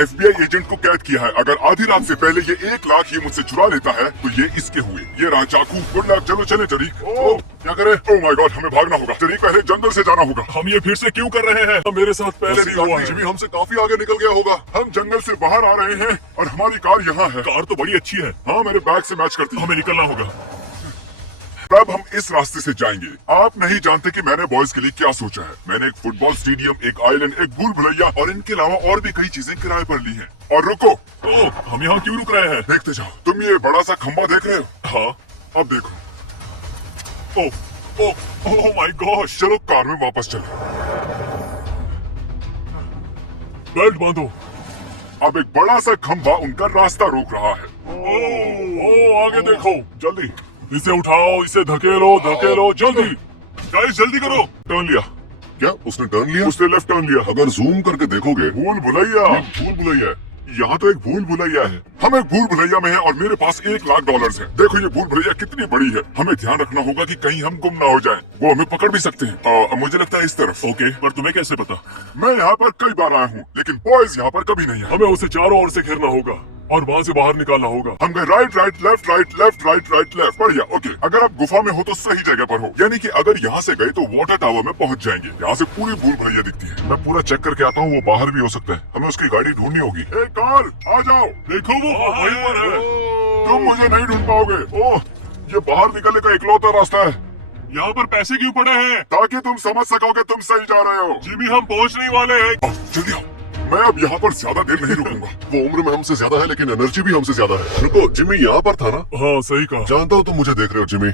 FBI agent को कैद किया है। अगर आधी रात से पहले ये 1 लाख ये मुझसे चुरा लेता है तो ये इसके हुए। ये रहा चाकू। Good luck. चलो चले जरीक। क्या करे? ओह माय गॉड, हमें भागना होगा। जरीक पहले जंगल से जाना होगा। हम ये फिर से क्यों कर रहे हैं? मेरे साथ पहले नहीं हुआ है। जिमी हमसे काफी आगे निकल गया होगा। हम जंगल से बाहर आ रहे हैं और हमारी कार यहाँ है। कार तो बड़ी अच्छी है। हाँ, मेरे बैग से मैच करती है। हमें निकलना होगा। अब हम इस रास्ते से जाएंगे। आप नहीं जानते कि मैंने बॉयज के लिए क्या सोचा है। मैंने एक फुटबॉल स्टेडियम, एक आइलैंड, एक भूल भुलैया और इनके अलावा और भी कई चीजें किराए पर ली हैं। और रुको, हम यहाँ क्यों रुक रहे हैं? देखते जाओ। तुम ये बड़ा सा खंबा देख रहे हो? हाँ। अब देखो। Oh my gosh. चलो कार में वापस चले। बेल्ट बांधो। अब एक बड़ा सा खंबा उनका रास्ता रोक रहा है। ओह आगे देखो। जल्दी इसे उठाओ, इसे धकेलो, जल्दी। गाइस जल्दी करो। टर्न लिया। क्या उसने टर्न लिया? उसने लेफ्ट टर्न लिया। अगर जूम करके देखोगे, भूल भुलैया है। यहाँ तो एक भूल भुलैया है। हम एक भूल भुलैया में हैं और मेरे पास $1 लाख है। देखो ये भूल भुलैया कितनी बड़ी है। हमें ध्यान रखना होगा कि कहीं हम गुम ना हो जाएं। वो हमें पकड़ भी सकते हैं। मुझे लगता है इस तरफ। ओके, पर तुम्हें कैसे पता? मैं यहाँ पर कई बार आया हूँ, लेकिन बॉयज यहाँ पर कभी नहीं आए। हमें उसे चारों ओर से घेरना होगा और वहाँ से बाहर निकालना होगा। हम गए right right left right left right right left. बढ़िया। ओके, अगर आप गुफा में हो तो सही जगह पर हो। यानी कि अगर यहाँ से गए तो वाटर टावर में पहुँच जाएंगे। यहाँ से पूरी भूल भुलैया दिखती है। मैं पूरा चेक करके आता हूँ। वो बाहर भी हो सकता है। हमें उसकी गाड़ी ढूंढनी होगी। ए कार, आ जाओ। देखो वो वहीं पर है। तुम मुझे नहीं ढूंढ पाओगे। ओह, ये बाहर निकलने का इकलौता रास्ता है। यहाँ पर पैसे क्यों पड़े हैं? ताकि तुम समझ सको कि तुम सही जा रहे हो। जिमी हम पहुँचने वाले हैं। जल्दी आओ। मैं अब यहाँ पर ज्यादा देर नहीं रुकूंगा। वो उम्र में हमसे ज्यादा है, लेकिन एनर्जी भी हमसे ज्यादा है। रुको, जिमी यहाँ पर था ना? हाँ सही कहा। जानता हूँ तुम मुझे देख रहे हो जिमी।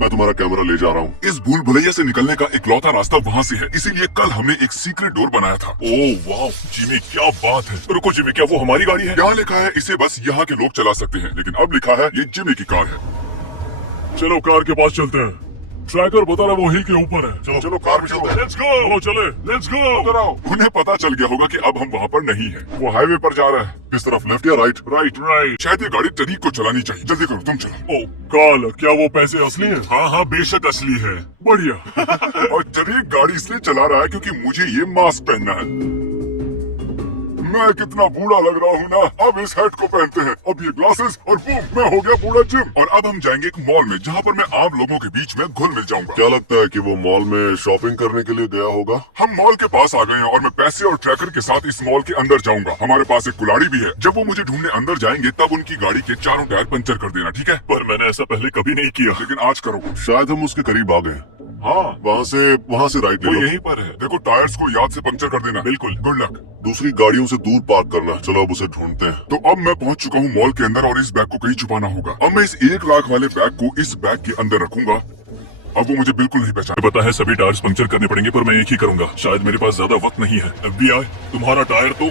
मैं तुम्हारा कैमरा ले जा रहा हूँ। इस भूल भुलैया से निकलने का इकलौता रास्ता वहाँ से है। इसीलिए कल हमने एक सीक्रेट डोर बनाया था। ओह वाह जिमी, क्या बात है। रुको जिमी, क्या वो हमारी गाड़ी है? यहाँ लिखा है इसे बस यहाँ के लोग चला सकते हैं, लेकिन अब लिखा है ये जिमी की कार है। चलो कार के पास चलते हैं। ट्रैकर बता रहा है वो हिल के ऊपर है। चलो चलो कार में चलते हैं। Let's go. चले, लेट्स गो। उधर आओ। उन्हें पता चल गया होगा कि अब हम वहाँ पर नहीं हैं। वो हाईवे पर जा रहा है। किस तरफ, लेफ्ट या राइट? राइट। शायद ये गाड़ी जरीक को चलानी चाहिए। जल्दी करो, तुम चलो। ओह काल, क्या वो पैसे असली हैं? हाँ बेशक असली है। बढ़िया। और जरीक गाड़ी इसलिए चला रहा है क्योंकि मुझे ये मास्क पहनना है। मैं कितना बूढ़ा लग रहा हूँ ना। अब इस हैट को पहनते हैं। अब ये ग्लासेस और बूम, मैं हो गया बूढ़ा जिम। और अब हम जाएंगे एक मॉल में, जहाँ पर मैं आम लोगों के बीच में घुल मिल जाऊंगा। क्या लगता है कि वो मॉल में शॉपिंग करने के लिए गया होगा? हम मॉल के पास आ गए हैं और मैं पैसे और ट्रैकर के साथ इस मॉल के अंदर जाऊंगा। हमारे पास एक कुल्हाड़ी भी है। जब वो मुझे ढूंढने अंदर जाएंगे तब उनकी गाड़ी के चारों टायर पंचर कर देना, ठीक है? पर मैंने ऐसा पहले कभी नहीं किया। लेकिन आज करो। शायद हम उसके करीब आ गए। हाँ, वहाँ से राइट ले लो। यहीं पर है। देखो टायर्स को याद से पंचर कर देना। बिल्कुल। Good luck. दूसरी गाड़ियों से दूर पार्क करना। चलो अब उसे ढूंढते हैं। तो अब मैं पहुंच चुका हूँ मॉल के अंदर और इस बैग को कहीं छुपाना होगा। अब मैं इस 1 लाख वाले बैग को इस बैग के अंदर रखूंगा। अब वो मुझे बिल्कुल नहीं पहचान। पता है सभी टायर्स पंक्चर करने पड़ेंगे, पर मैं एक ही करूंगा। शायद मेरे पास ज्यादा वक्त नहीं है। FBI, तुम्हारा टायर तो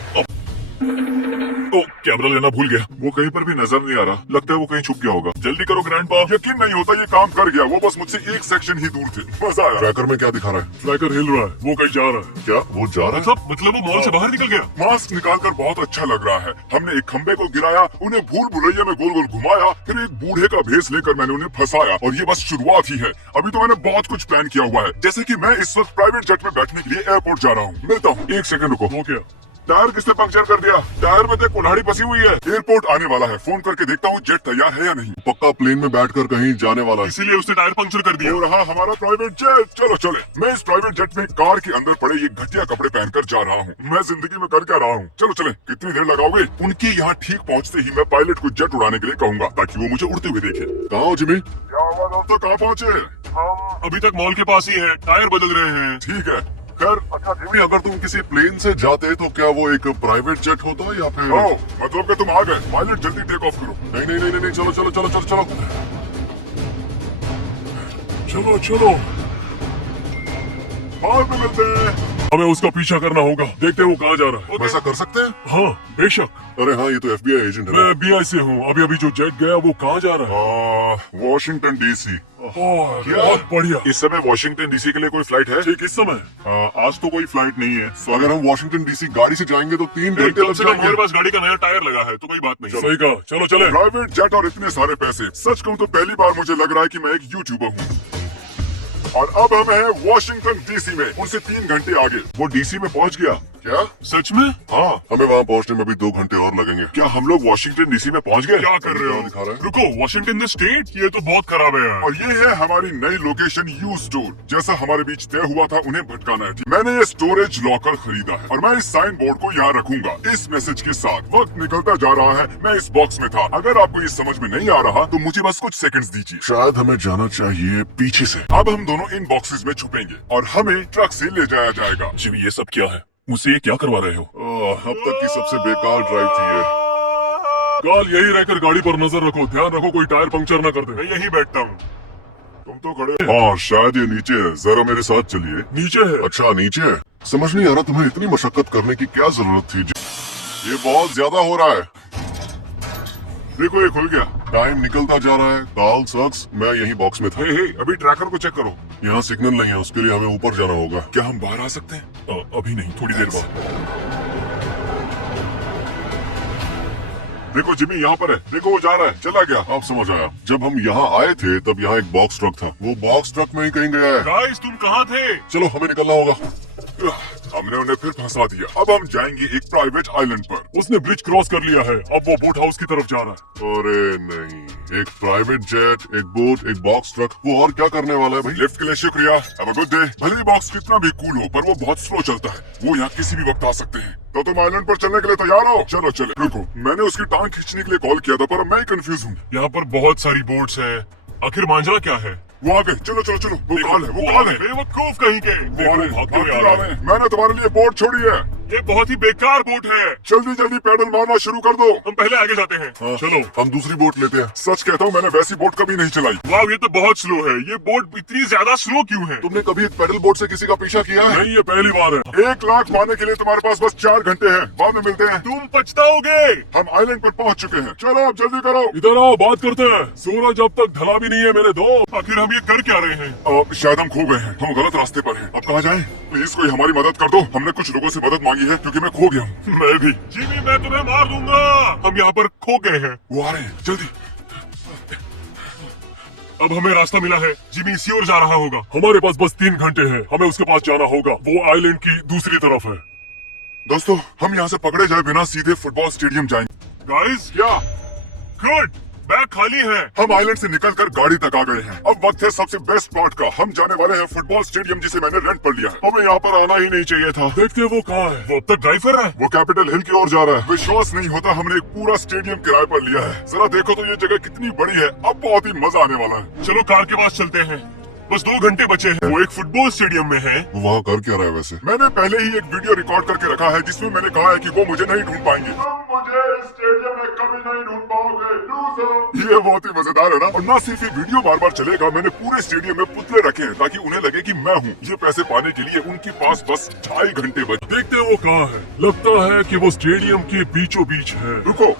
कैमरा लेना भूल गया। वो कहीं पर भी नजर नहीं आ रहा। लगता है वो कहीं छुप गया होगा। जल्दी करो ग्रैंडपा। यकीन नहीं होता ये काम कर गया। वो बस मुझसे एक सेक्शन ही दूर थे। मजा आया। ट्रैकर में क्या दिखा रहा है? ट्रैकर हिल रहा है। वो कहीं जा रहा है। क्या वो जा रहा है? मतलब वो मॉल से बाहर निकल गया। मास्क निकालकर बहुत अच्छा लग रहा है। हमने एक खंबे को गिराया, उन्हें भूल भुलैया में गोल गोल घुमाया, फिर एक बूढ़े का भेस लेकर मैंने उन्हें फंसाया। और ये बस शुरुआत ही है। अभी तो मैंने बहुत कुछ प्लान किया हुआ है। जैसे कि मैं इस वक्त प्राइवेट जेट में बैठने के लिए एयरपोर्ट जा रहा हूँ। मिलता हूँ। 1 सेकंड रुको। वो क्या? टायर किसने पंक्चर कर दिया? टायर में तो कुल्हाड़ी फंसी हुई है। एयरपोर्ट आने वाला है। फोन करके देखता हूँ जेट तैयार है या नहीं। पक्का प्लेन में बैठकर कहीं जाने वाला है। इसीलिए उसने टायर पंक्चर कर दिया। हो रहा हमारा प्राइवेट जेट। चलो चले। मैं इस प्राइवेट जेट में कार के अंदर पड़े ये घटिया कपड़े पहनकर जा रहा हूँ। मैं जिंदगी में कर क्या रहा हूँ। चलो चले। कितनी देर लगाओगे? उनके यहाँ ठीक पहुँचते ही मैं पायलट को जेट उड़ाने के लिए कहूँगा, ताकि वो मुझे उड़ते हुए देखे। कहाँ हो जिमी? तो कहाँ पहुँचे? अभी तक मॉल के पास ही है। टायर बदल रहे हैं। ठीक है। अच्छा जिमी, अगर तुम किसी प्लेन से जाते तो क्या वो एक प्राइवेट जेट होता या फिर? मतलब कि तुम आ गए। पायलट जल्दी टेक ऑफ करो। नहीं, चलो चलो चलो चलो चलो चलो चलो। बाद में मिलते हैं। हमें उसका पीछा करना होगा। देखते हैं वो कहाँ जा रहा है। ऐसा कर सकते हैं? हाँ बेशक। अरे हाँ, ये तो FBI एजेंट है। मैं FBI से हूँ। अभी जो जेट गया वो कहाँ जा रहा है? Washington DC। बहुत बढ़िया। इस समय वॉशिंगटन DC के लिए कोई फ्लाइट है? ठीक इस समय आज तो कोई फ्लाइट नहीं है। तो अगर हम वॉशिंगटन DC गाड़ी से जाएंगे तो 3 घंटे लग जाएंगे। हमारे पास गाड़ी का नया टायर लगा है तो कोई बात नहीं। सही कहा। चलो चले। प्राइवेट जेट और इतने सारे पैसे। सच कहूँ तो पहली बार मुझे लग रहा है कि मैं एक यूट्यूबर हूँ। और अब हम हैं वॉशिंगटन DC में, उनसे 3 घंटे आगे। वो DC में पहुंच गया। क्या? सच में? हाँ, हमें वहाँ पहुँचने में भी 2 घंटे और लगेंगे। क्या हम लोग वॉशिंगटन डीसी में पहुँच गए? क्या कर रहे हो? दिखा रहा है? रुको, वॉशिंगटन द स्टेट? ये तो बहुत खराब है यार। और ये है हमारी नई लोकेशन यू स्टोर। जैसा हमारे बीच तय हुआ था उन्हें भटकाना है। मैंने ये स्टोरेज लॉकर खरीदा है और मैं इस साइन बोर्ड को यहाँ रखूंगा इस मैसेज के साथ। वक्त निकलता जा रहा है, मैं इस बॉक्स में था। अगर आपको ये समझ में नहीं आ रहा तो मुझे बस कुछ सेकंड्स दीजिए। शायद हमें जाना चाहिए पीछे से। अब हम दोनों इन बॉक्सेस में छुपेंगे और हमें ट्रक से ले जाया जाएगा। जिमी, ये सब क्या है? मुझसे ये क्या करवा रहे हो? अब तक की सबसे बेकार ड्राइव थी ये। काल, यही रहकर गाड़ी पर नजर रखो, ध्यान रखो कोई टायर पंक्चर न कर दे। मैं यही बैठता हूँ। तुम तो खड़े। हाँ, शायद ये नीचे है। जरा मेरे साथ चलिए। नीचे है? अच्छा, नीचे है। समझ नहीं आ रहा तुम्हें इतनी मशक्कत करने की क्या जरूरत थी। ये बहुत ज्यादा हो रहा है। देखो, ये खुल गया। टाइम निकलता जा रहा है। काल सक्स, मैं यही बॉक्स में था। हे, अभी ट्रैकर को चेक करो। यहाँ सिग्नल नहीं है, उसके लिए हमें ऊपर जाना होगा। क्या हम बाहर आ सकते हैं? अभी नहीं, थोड़ी देर बाद। देखो जिमी, यहाँ पर है। देखो वो जा रहा है, चला गया। अब समझ आया। जब हम यहाँ आए थे तब यहाँ एक बॉक्स ट्रक था। वो बॉक्स ट्रक में ही कहीं गया है। गाइस, तुम कहाँ थे? चलो, हमें निकलना होगा। हमने उन्हें फिर फंसा दिया। अब हम जाएंगे एक प्राइवेट आइलैंड पर। उसने ब्रिज क्रॉस कर लिया है, अब वो बोट हाउस की तरफ जा रहा है। अरे नहीं, एक प्राइवेट जेट, एक बोट, एक बॉक्स ट्रक, वो और क्या करने वाला है भाई? लिफ्ट के लिए शुक्रिया। Have a good day. भले ही बॉक्स कितना भी कूल हो, पर वो बहुत स्लो चलता है। वो यहाँ किसी भी वक्त आ सकते हैं। तो तुम आइलैंड पर चलने के लिए तैयार हो? चलो चले। रुको, मैंने उसकी टांग खींचने के लिए कॉल किया था, पर मैं कंफ्यूज हूँ। यहाँ पर बहुत सारी बोट्स है, आखिर मांजरा क्या है? वो आ गए। चलो चलो चलो, वो काल है, वो काल है। बेवकूफ कहीं के। वो आ रहे हैं, भागते हुए भागते आ आ रहे रहे हैं। हैं। मैंने तुम्हारे लिए बोट छोड़ी है। ये बहुत ही बेकार बोट है। जल्दी जल्दी पैडल मारना शुरू कर दो। हम पहले आगे जाते हैं। चलो। हम दूसरी बोट लेते हैं। सच कहता हूँ, मैंने वैसी बोट कभी नहीं चलाई। वाह, ये तो बहुत स्लो है। ये बोट इतनी ज्यादा स्लो क्यों है? तुमने कभी एक पैडल बोट से किसी का पीछा किया है? नहीं, ये पहली बार है। 1 लाख पाने के लिए तुम्हारे पास बस 4 घंटे हैं। बाद में मिलते हैं। तुम पछताओगे। हम आइलैंड पर पहुंच चुके हैं। चलो अब जल्दी करो। इधर आओ, बात करते हैं। सूरज अब तक ढला भी नहीं है मेरे दोस्त। आखिर हम ये कर क्या रहे हैं? शायद हम खो गए हैं। हम गलत रास्ते पर हैं। अब कहाँ जाएं? प्लीज कोई हमारी मदद कर दो। हमने कुछ लोगों से मदद मांगी है क्योंकि मैं खो गया हूँ। मैं भी। जिमी, मैं तुम्हें मार दूंगा। हम यहाँ पर खो गए हैं। वो आ रहे हैं, जल्दी। अब हमें रास्ता मिला है। जिमी इसी ओर जा रहा होगा। हमारे पास बस 3 घंटे हैं। हमें उसके पास जाना होगा। वो आइलैंड की दूसरी तरफ है। दोस्तों, हम यहाँ से पकड़े जाए बिना सीधे फुटबॉल स्टेडियम जाएंगे। गाइस, क्या? गुड, बैग खाली है। हम आइलैंड से निकलकर गाड़ी तक आ गए हैं। अब वक्त है सबसे बेस्ट स्पॉट का। हम जाने वाले हैं फुटबॉल स्टेडियम, जिसे मैंने रेंट पर लिया है। हमें यहाँ पर आना ही नहीं चाहिए था। देखते हैं वो कहाँ है। वो अब तक ड्राइव कर रहा है। वो कैपिटल हिल की ओर जा रहा है। विश्वास नहीं होता, हमने एक पूरा स्टेडियम किराए पर लिया है। जरा देखो तो ये जगह कितनी बड़ी है। अब बहुत ही मजा आने वाला है। चलो कार के पास चलते हैं। बस 2 घंटे बचे हैं। वो एक फुटबॉल स्टेडियम में है। वो वहाँ कर क्या रहा है वैसे? मैंने पहले ही एक वीडियो रिकॉर्ड करके रखा है जिसमें मैंने कहा है कि वो मुझे नहीं ढूंढ पाएंगे। तुम मुझे इस स्टेडियम में कभी नहीं ढूंढ पाओगे, लूजर। ये बहुत ही मजेदार है ना? और ना सिर्फ ये वीडियो बार बार चलेगा, मैंने पूरे स्टेडियम में पुतले रखे हैं ताकि उन्हें लगे कि मैं हूँ। ये पैसे पाने के लिए उनके पास बस 2.5 घंटे बचे। देखते हैं वो कहाँ है। लगता है कि वो स्टेडियम के बीचों बीच है। रुको,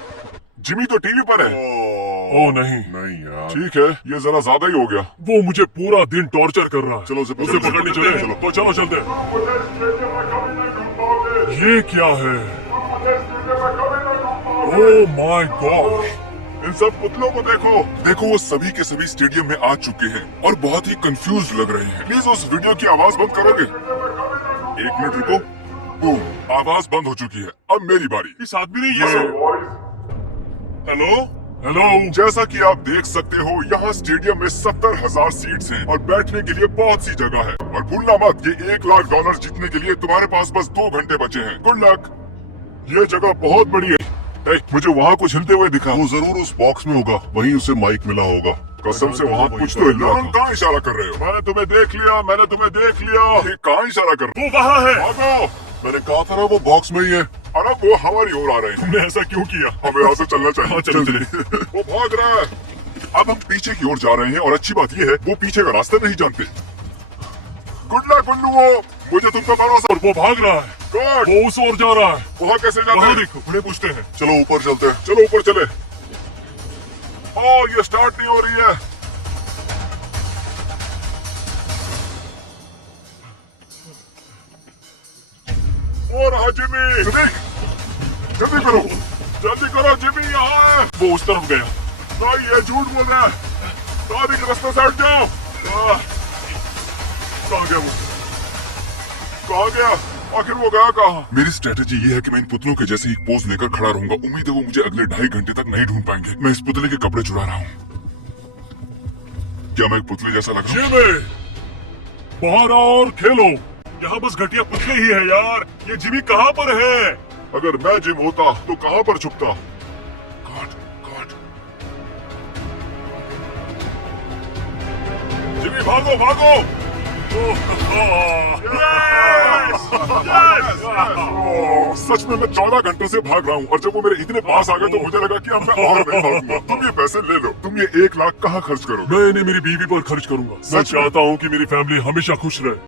जिमी तो टीवी पर है। ओ नहीं। नहीं यार, ठीक है, ये जरा ज्यादा ही हो गया। वो मुझे पूरा दिन टॉर्चर कर रहा है। चलो उसे पकड़ने चले। चलो। तो चलो चलते हैं। मुझे स्टेडियम में कभी नहीं ढूंढ पाओगे। ये क्या है? मुझे स्टेडियम में कभी नहीं ढूंढ पाओगे। ओह माय गॉड, इन सब पुतलों को देखो। देखो, वो सभी के सभी स्टेडियम में आ चुके हैं और बहुत ही कंफ्यूज लग रहे हैं। प्लीज उस वीडियो की आवाज बंद करोगे? 1 मिनट रुको। बूम, आवाज बंद हो चुकी है। अब मेरी बारी। इस आदमी ने ये हेलो हेलो। जैसा कि आप देख सकते हो, यहाँ स्टेडियम में 70,000 सीट्स हैं और बैठने के लिए बहुत सी जगह है। और भूलना मत, ये $1 लाख जीतने के लिए तुम्हारे पास बस 2 घंटे बचे हैं। Good luck. ये जगह बहुत बड़ी है। मुझे वहाँ कुछ हिलते हुए दिखा। वो जरूर उस बॉक्स में होगा, वहीं उसे माइक मिला होगा। कसम से वहाँ कुछ तो हिल रहा था। कहाँ इशारा कर रहे हो? मैंने तुम्हें देख लिया, मैंने तुम्हें देख लिया। ये कहाँ इशारा कर रहे हो? वो वहाँ है। भागो। मैंने कहा था ना, वो बॉक्स में ही है। अरे वो हमारी ओर आ रहे हैं। तुमने ऐसा क्यों किया? हमें यहाँ से चलना चाहिए। हाँ, चलो, जल्दी। वो भाग रहा है। अब हम पीछे की ओर जा रहे हैं और अच्छी बात ये है, वो पीछे का रास्ता नहीं जानते। गुड लक गुल्लू, मुझे तुम पे भरोसा। और वो भाग रहा है। गुड। वो उस ओर जा रहा है। वहाँ कैसे जाते वहाँ हैं? देखो, उन्हें पूछते हैं। चलो ऊपर चलते हैं। चलो ऊपर चले। ओह, ये स्टार्ट नहीं हो रही है। और हाँ जिमी, जल्दी करो, जल्दी करो जिमी, यहाँ है। वो उस तरफ गया। नहीं, ये झूठ बोल रहा है। दादी के रास्ते से हट जाओ। कहाँ गया वो? कहाँ गया? आखिर वो गया कहाँ? मेरी स्ट्रेटेजी ये है कि मैं इन पुतलों के जैसे एक पोज लेकर खड़ा रहूंगा। उम्मीद है वो मुझे अगले 2.5 घंटे तक नहीं ढूंढ पाएंगे। मैं इस पुतले के कपड़े चुरा रहा हूँ। क्या मैं एक पुतले जैसा लग रहा हूँ? जिमी बाहर आओ और खेलो। यहाँ बस घटिया पुतले ही है यार। ये जिमी कहाँ पर है? अगर मैं जिम होता तो कहाँ पर छुपता? काट काट। जिमी भागो भागो। सच में मैं 14 घंटों से भाग रहा हूँ और जब वो मेरे इतने पास आ गए तो मुझे लगा कि अब मैं और नहीं भागूंगा। तुम ये पैसे ले लो। तुम ये 1 लाख कहाँ खर्च करोगे? मैं इन्हें मेरी बीवी पर खर्च करूंगा। मैं चाहता हूँ कि मेरी फैमिली हमेशा खुश रहे।